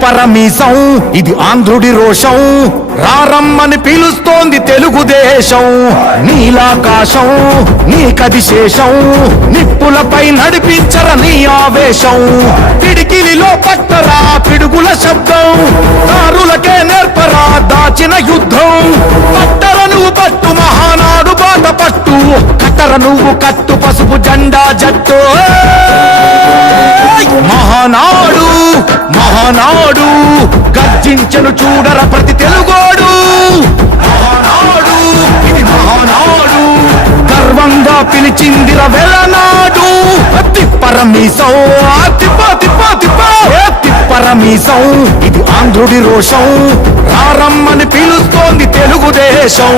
తిప్పరమీసం ఇది ఆంధ్రుడి రోషం రారమ్మని పిలుస్తోంది తెలుగుదేశం నీలాకాశం నీకది శేషం నిప్పులపై నడిపించర నీ ఆవేశం పిడికిలిలో పట్టరా పిడుగుల శబ్దం దారులకే నేర్పరా దాచిన యుద్ధం పట్టర నువ్వు పట్టు మహానాడు బాట పట్టు కట్టర నువ్వు కట్టు పసుపు జెండా జట్టు మహానాడు మహానాడు గర్జించను చూడర ప్రతి తెలుగోడు మహానాడు ఇది మహానాడు గర్వంగా పిలిచిందిర వెలనాడు తిప్పరమీసం తిప్ప తిప్ప తిప్ప తిప్పరమీసం ఇది ఆంధ్రుడి రోషం రారమ్మని పిలుస్తోంది తెలుగుదేశం